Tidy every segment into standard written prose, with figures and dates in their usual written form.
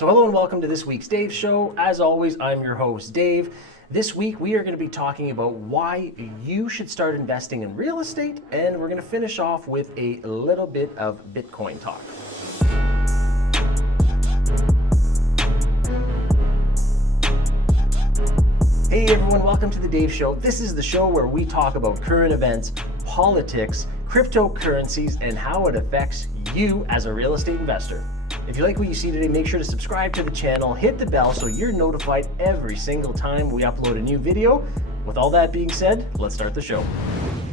So hello and welcome to this week's Dave Show. As always, I'm your host, Dave. This week we are going to be talking about why you should start investing in real estate, and we're going to finish off with a little bit of Bitcoin talk. Hey everyone, welcome to the Dave Show. This is the show where we talk about current events, politics, cryptocurrencies, and how it affects you as a real estate investor. If you like what you see today, make sure to subscribe to the channel, hit the bell so you're notified every single time we upload a new video. With all that being said, let's start the show.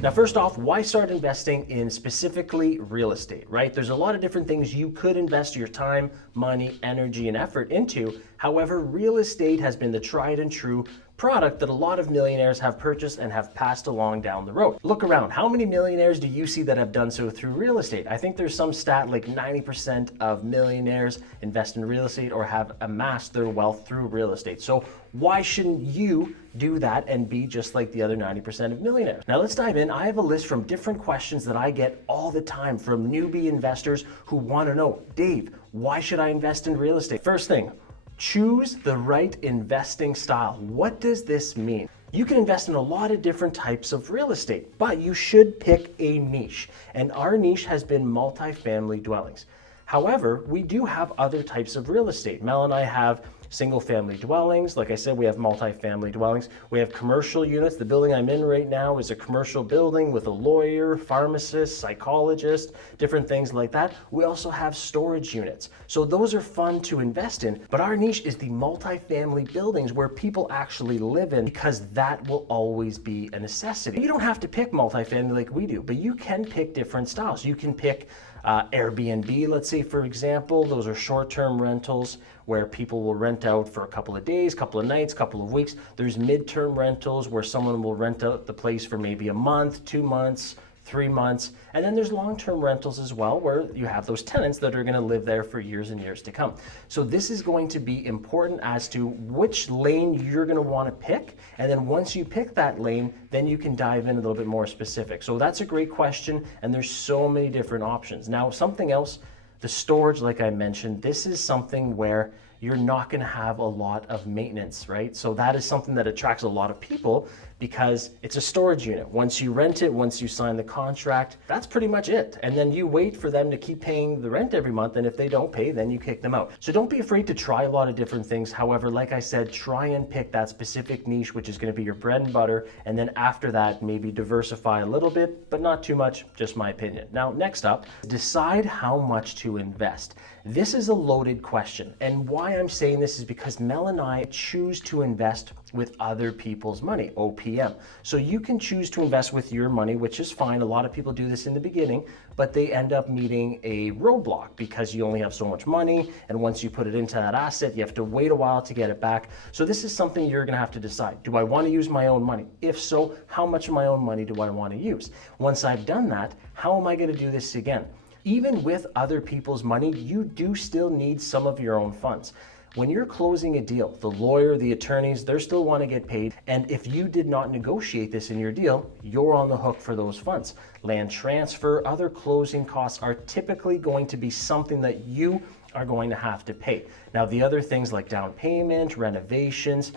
Now, first off, why start investing in specifically real estate, right? There's a lot of different things you could invest your time, money, energy, and effort into. However, real estate has been the tried and true product that a lot of millionaires have purchased and have passed along down the road. Look around. How many millionaires do you see that have done so through real estate? I think there's some stat like 90% of millionaires invest in real estate or have amassed their wealth through real estate. So why shouldn't you do that and be just like the other 90% of millionaires? Now let's dive in. I have a list from different questions that I get all the time from newbie investors who want to know, Dave, why should I invest in real estate? First thing, choose the right investing style. What does this mean? You can invest in a lot of different types of real estate, but you should pick a niche. And our niche has been multifamily dwellings. However, we do have other types of real estate. Mel and I have single family dwellings. Like I said, we have multifamily dwellings. We have commercial units. The building I'm in right now is a commercial building with a lawyer, pharmacist, psychologist, different things like that. We also have storage units. So those are fun to invest in, but our niche is the multifamily buildings where people actually live in, because that will always be a necessity. You don't have to pick multifamily like we do, but you can pick different styles. You can pick Airbnb, let's say, for example. Those are short-term rentals where people will rent out for a couple of days, couple of nights, couple of weeks. There's mid-term rentals where someone will rent out the place for maybe a month, 2 months, 3 months. And then there's long-term rentals as well, where you have those tenants that are going to live there for years and years to come. So this is going to be important as to which lane you're going to want to pick. And then once you pick that lane, then you can dive in a little bit more specific. So that's a great question. And there's so many different options. Now, something else, the storage, like I mentioned, this is something where you're not going to have a lot of maintenance, right? So that is something that attracts a lot of people because it's a storage unit. Once you rent it, once you sign the contract, that's pretty much it. And then you wait for them to keep paying the rent every month. And if they don't pay, then you kick them out. So don't be afraid to try a lot of different things. However, like I said, try and pick that specific niche, which is going to be your bread and butter. And then after that, maybe diversify a little bit, but not too much, just my opinion. Now, next up, decide how much to invest. This is a loaded question. And why I'm saying this is because Mel and I choose to invest with other people's money, OPM. So you can choose to invest with your money, which is fine. A lot of people do this in the beginning, but they end up meeting a roadblock because you only have so much money. And once you put it into that asset, you have to wait a while to get it back. So this is something you're going to have to decide. Do I want to use my own money? If so, how much of my own money do I want to use? Once I've done that, how am I going to do this again? Even with other people's money, you do still need some of your own funds. When you're closing a deal, the lawyer, the attorneys, they still want to get paid. And if you did not negotiate this in your deal, you're on the hook for those funds. Land transfer, other closing costs are typically going to be something that you are going to have to pay. Now, the other things like down payment, renovations,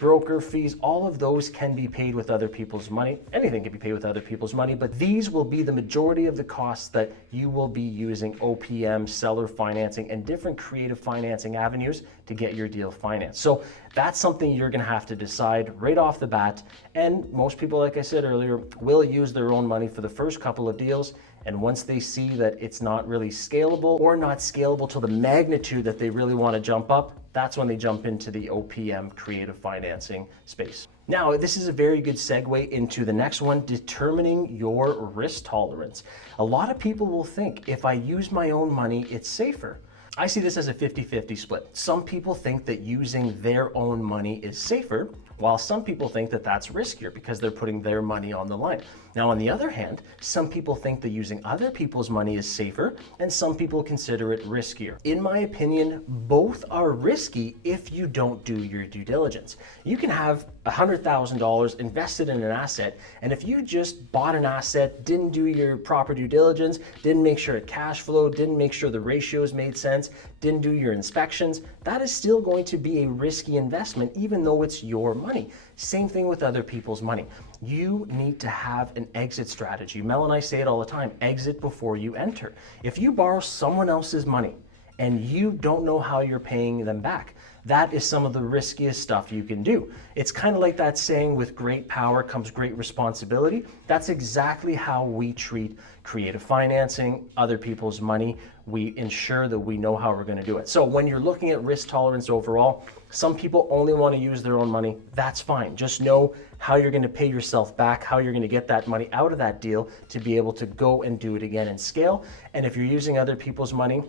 broker fees, all of those can be paid with other people's money. Anything can be paid with other people's money, but these will be the majority of the costs that you will be using OPM, seller financing, and different creative financing avenues to get your deal financed. So that's something you're going to have to decide right off the bat. And most people, like I said earlier, will use their own money for the first couple of deals. And once they see that it's not really scalable or not scalable to the magnitude that they really want to jump up, that's when they jump into the OPM creative financing space. Now, this is a very good segue into the next one, determining your risk tolerance. A lot of people will think if I use my own money, it's safer. I see this as a 50-50 split. Some people think that using their own money is safer, while some people think that that's riskier because they're putting their money on the line. Now, on the other hand, some people think that using other people's money is safer, and some people consider it riskier. In my opinion, both are risky if you don't do your due diligence. You can have $100,000 invested in an asset, and if you just bought an asset, didn't do your proper due diligence, didn't make sure it cash flowed, didn't make sure the ratios made sense, insurance, didn't do your inspections, that is still going to be a risky investment, even though it's your money. Same thing with other people's money. You need to have an exit strategy. Mel and I say it all the time, exit before you enter. If you borrow someone else's money and you don't know how you're paying them back, that is some of the riskiest stuff you can do. It's kind of like that saying, with great power comes great responsibility. That's exactly how we treat creative financing, other people's money. We ensure that we know how we're going to do it. So when you're looking at risk tolerance overall, some people only want to use their own money. That's fine. Just know how you're going to pay yourself back, how you're going to get that money out of that deal to be able to go and do it again and scale. And if you're using other people's money,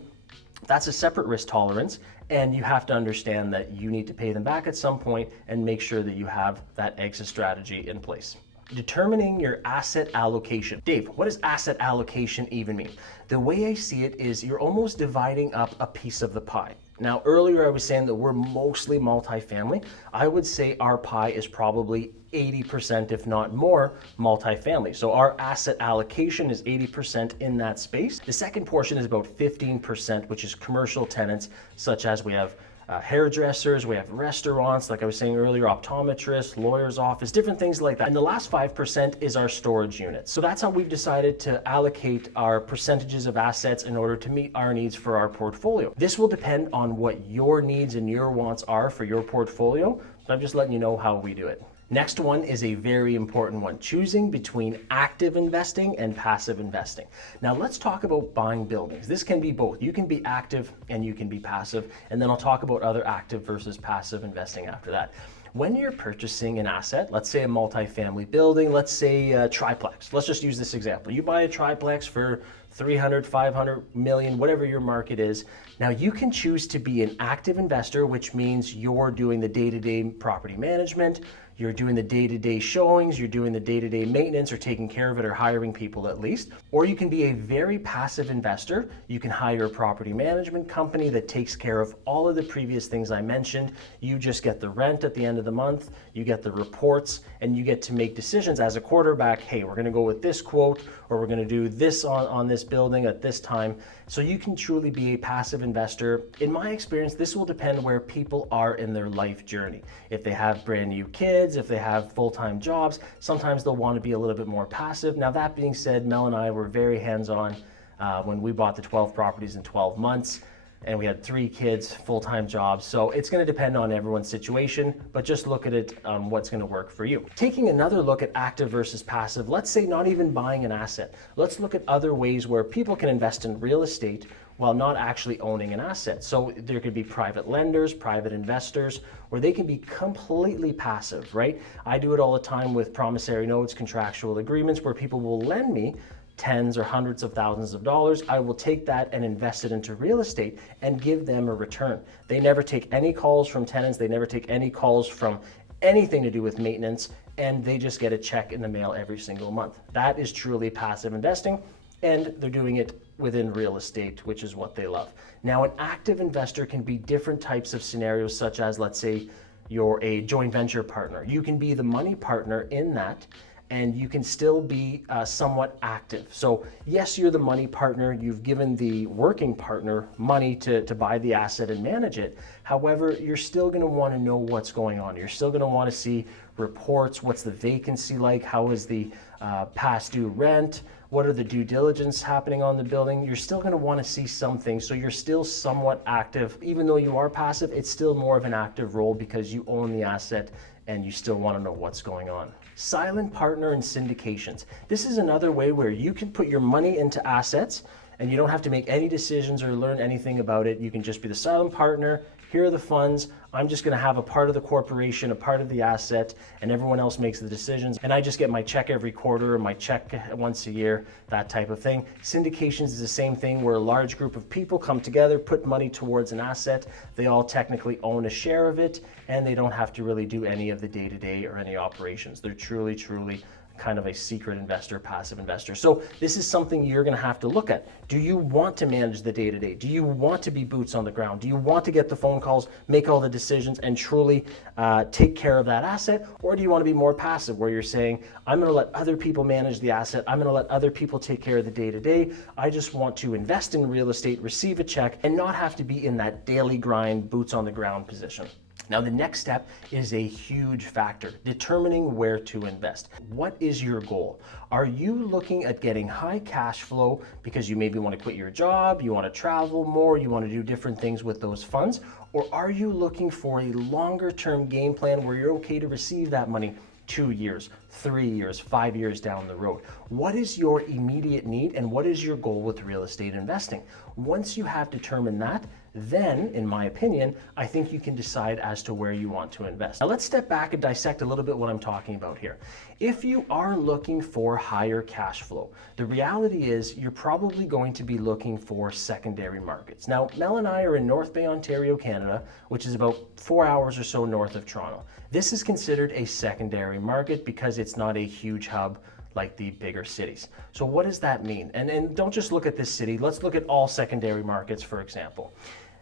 that's a separate risk tolerance, and you have to understand that you need to pay them back at some point and make sure that you have that exit strategy in place. Determining your asset allocation. Dave, what does asset allocation even mean? The way I see it is you're almost dividing up a piece of the pie. Now, earlier I was saying that we're mostly multifamily. I would say our pie is probably 80%, if not more, multifamily. So our asset allocation is 80% in that space. The second portion is about 15%, which is commercial tenants, such as we have hairdressers, we have restaurants, like I was saying earlier, optometrists, lawyer's office, different things like that. And the last 5% is our storage units. So that's how we've decided to allocate our percentages of assets in order to meet our needs for our portfolio. This will depend on what your needs and your wants are for your portfolio, but I'm just letting you know how we do it. Next one is a very important one, choosing between active investing and passive investing. Now let's talk about buying buildings. This can be both. You can be active and you can be passive, and then I'll talk about other active versus passive investing after that. When you're purchasing an asset, let's say a multifamily building, let's say a triplex. Let's just use this example. You buy a triplex for 300, 500 million, whatever your market is. Now you can choose to be an active investor, which means you're doing the day-to-day property management, you're doing the day-to-day showings, you're doing the day-to-day maintenance or taking care of it or hiring people at least. Or you can be a very passive investor. You can hire a property management company that takes care of all of the previous things I mentioned. You just get the rent at the end of the month, you get the reports, and you get to make decisions as a quarterback. Hey, we're gonna go with this quote, or we're gonna do this on this building at this time. So you can truly be a passive investor. In my experience, this will depend where people are in their life journey. If they have brand new kids, if they have full-time jobs, sometimes they'll want to be a little bit more passive. Now that being said, Mel and I were very hands-on when we bought the 12 properties in 12 months. And we had 3 kids, full-time jobs. So it's gonna depend on everyone's situation, but just look at it, what's gonna work for you. Taking another look at active versus passive, let's say not even buying an asset. Let's look at other ways where people can invest in real estate while not actually owning an asset. So there could be private lenders, private investors, where they can be completely passive, right? I do it all the time with promissory notes, contractual agreements, where people will lend me tens or hundreds of thousands of dollars. I will take that and invest it into real estate and give them a return. They never take any calls from tenants. They never take any calls from anything to do with maintenance, and they just get a check in the mail every single month. That is truly passive investing, and they're doing it within real estate, which is what they love. Now, an active investor can be different types of scenarios, such as, let's say, you're a joint venture partner. You can be the money partner in that, and you can still be somewhat active. So yes, you're the money partner. You've given the working partner money to buy the asset and manage it. However, you're still gonna wanna know what's going on. You're still gonna wanna see reports. What's the vacancy like? How is the past due rent? What are the due diligence happening on the building? You're still gonna wanna see something. So you're still somewhat active. Even though you are passive, it's still more of an active role because you own the asset and you still wanna know what's going on. Silent partner and syndications. This is another way where you can put your money into assets and you don't have to make any decisions or learn anything about it. You can just be the silent partner. Here are the funds. I'm just gonna have a part of the corporation, a part of the asset, and everyone else makes the decisions. And I just get my check every quarter or my check once a year, that type of thing. Syndications is the same thing, where a large group of people come together, put money towards an asset. They all technically own a share of it, and they don't have to really do any of the day-to-day or any operations. They're truly kind of a secret investor, passive investor. So this is something you're going to have to look at. Do you want to manage the day-to-day? Do you want to be boots on the ground? Do you want to get the phone calls, make all the decisions, and truly take care of that asset? Or do you want to be more passive, where you're saying, I'm going to let other people manage the asset, I'm going to let other people take care of the day-to-day, I just want to invest in real estate, receive a check, and not have to be in that daily grind, boots on the ground position? Now, the next step is a huge factor, determining where to invest. What is your goal? Are you looking at getting high cash flow because you maybe want to quit your job, you want to travel more, you want to do different things with those funds? Or are you looking for a longer term game plan where you're okay to receive that money 2 years, 3 years, 5 years down the road? What is your immediate need and what is your goal with real estate investing? Once you have determined that, then, in my opinion, I think you can decide as to where you want to invest. Now let's step back and dissect a little bit what I'm talking about here. If you are looking for higher cash flow, the reality is you're probably going to be looking for secondary markets. Now, Mel and I are in North Bay, Ontario, Canada, which is about 4 hours or so north of Toronto. This is considered a secondary market because it's not a huge hub like the bigger cities. So what does that mean? And don't just look at this city, let's look at all secondary markets, for example.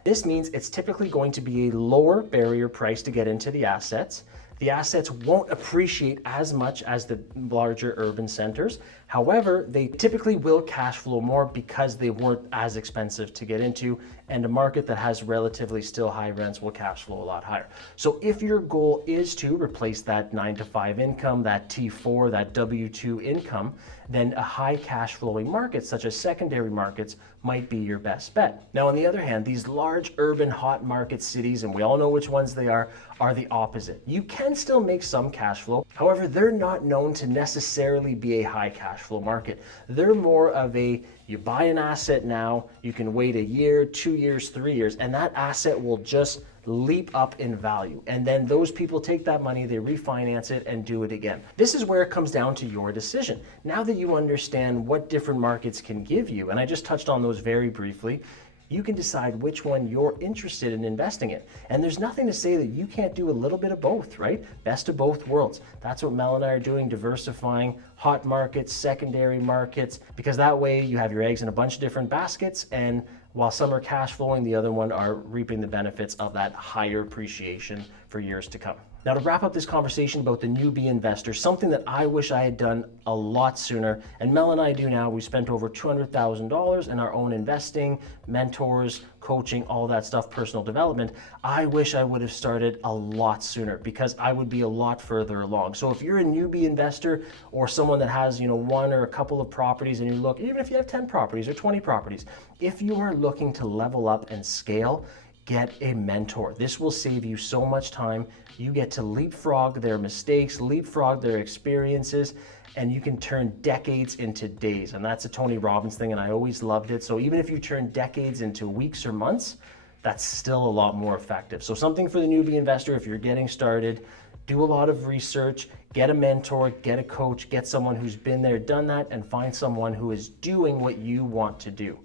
This means it's typically going to be a lower barrier price to get into the assets. The assets won't appreciate as much as the larger urban centers. However, they typically will cash flow more because they weren't as expensive to get into, and a market that has relatively still high rents will cash flow a lot higher. So if your goal is to replace that 9-to-5 income, that T4, that W2 income, then a high cash flowing market such as secondary markets might be your best bet. Now, on the other hand, these large urban hot market cities, and we all know which ones they are the opposite. You can still make some cash flow. However, they're not known to necessarily be a high cash flow market. They're more of a, you buy an asset now, you can wait a year, 2 years, 3 years, and that asset will just leap up in value. And then those people take that money, they refinance it and do it again. This is where it comes down to your decision. Now that you understand what different markets can give you, and I just touched on those very briefly, you can decide which one you're interested in investing in. And there's nothing to say that you can't do a little bit of both, right? Best of both worlds. That's what Mel and I are doing, diversifying hot markets, secondary markets, because that way you have your eggs in a bunch of different baskets, and while some are cash flowing, the other one are reaping the benefits of that higher appreciation for years to come. Now, to wrap up this conversation about the newbie investor, something that I wish I had done a lot sooner, and Mel and I do now, we spent over $200,000 in our own investing, mentors, coaching, all that stuff, personal development. I wish I would have started a lot sooner because I would be a lot further along. So if you're a newbie investor or someone that has, one or a couple of properties, and you look, even if you have 10 properties or 20 properties, if you are looking to level up and scale, get a mentor. This will save you so much time. You get to leapfrog their mistakes, leapfrog their experiences, and you can turn decades into days. And that's a Tony Robbins thing, and I always loved it. So even if you turn decades into weeks or months, that's still a lot more effective. So something for the newbie investor, if you're getting started, do a lot of research, get a mentor, get a coach, get someone who's been there, done that, and find someone who is doing what you want to do.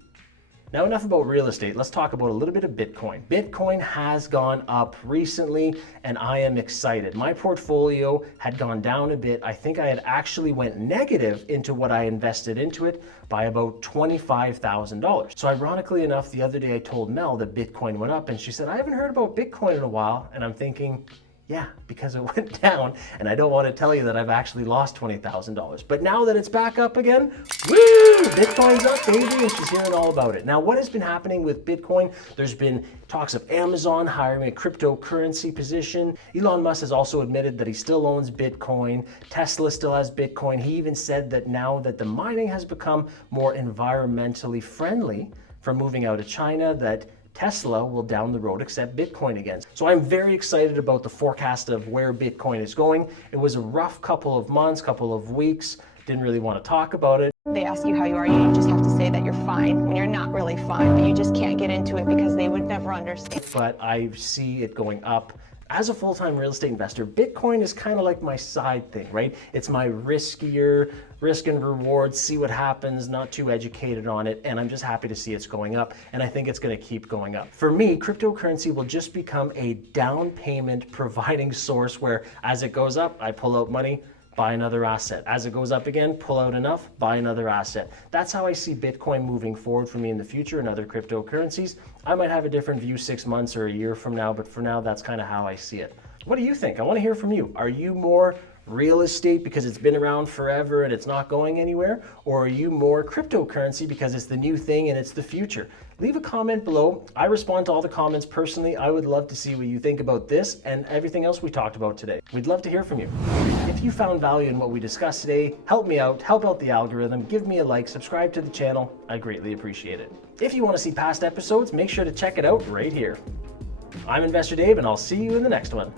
Now, enough about real estate. Let's talk about a little bit of Bitcoin. Bitcoin has gone up recently, and I am excited. My portfolio had gone down a bit. I think I had actually went negative into what I invested into it by about $25,000. So ironically enough, the other day I told Mel that Bitcoin went up, and she said, I haven't heard about Bitcoin in a while. And I'm thinking, yeah, because it went down, and I don't want to tell you that I've actually lost $20,000. But now that it's back up again, woo, Bitcoin's up, baby, and she's hearing all about it. Now, what has been happening with Bitcoin? There's been talks of Amazon hiring a cryptocurrency position. Elon Musk has also admitted that he still owns Bitcoin. Tesla still has Bitcoin. He even said that now that the mining has become more environmentally friendly from moving out of China, that Tesla will down the road accept Bitcoin again. So I'm very excited about the forecast of where Bitcoin is going. It was a rough couple of months, couple of weeks. Didn't really want to talk about it. They ask you how you are, you just have to say that you're fine when you're not really fine, but you just can't get into it because they would never understand. But I see it going up. As a full-time real estate investor, Bitcoin is kind of like my side thing, right? It's my riskier, risk and reward, see what happens, not too educated on it, and I'm just happy to see it's going up, and I think it's going to keep going up. For me, cryptocurrency will just become a down payment providing source where as it goes up, I pull out money, buy another asset. As it goes up again, pull out enough, buy another asset. That's how I see Bitcoin moving forward for me in the future and other cryptocurrencies. I might have a different view 6 months or a year from now, but for now, that's kind of how I see it. What do you think? I want to hear from you. Are you more real estate because it's been around forever and it's not going anywhere? Or are you more cryptocurrency because it's the new thing and it's the future? Leave a comment below. I respond to all the comments personally. I would love to see what you think about this and everything else we talked about today. We'd love to hear from you. If you found value in what we discussed today, help me out, help out the algorithm, give me a like, subscribe to the channel. I greatly appreciate it. If you want to see past episodes, make sure to check it out right here. I'm Investor Dave, and I'll see you in the next one.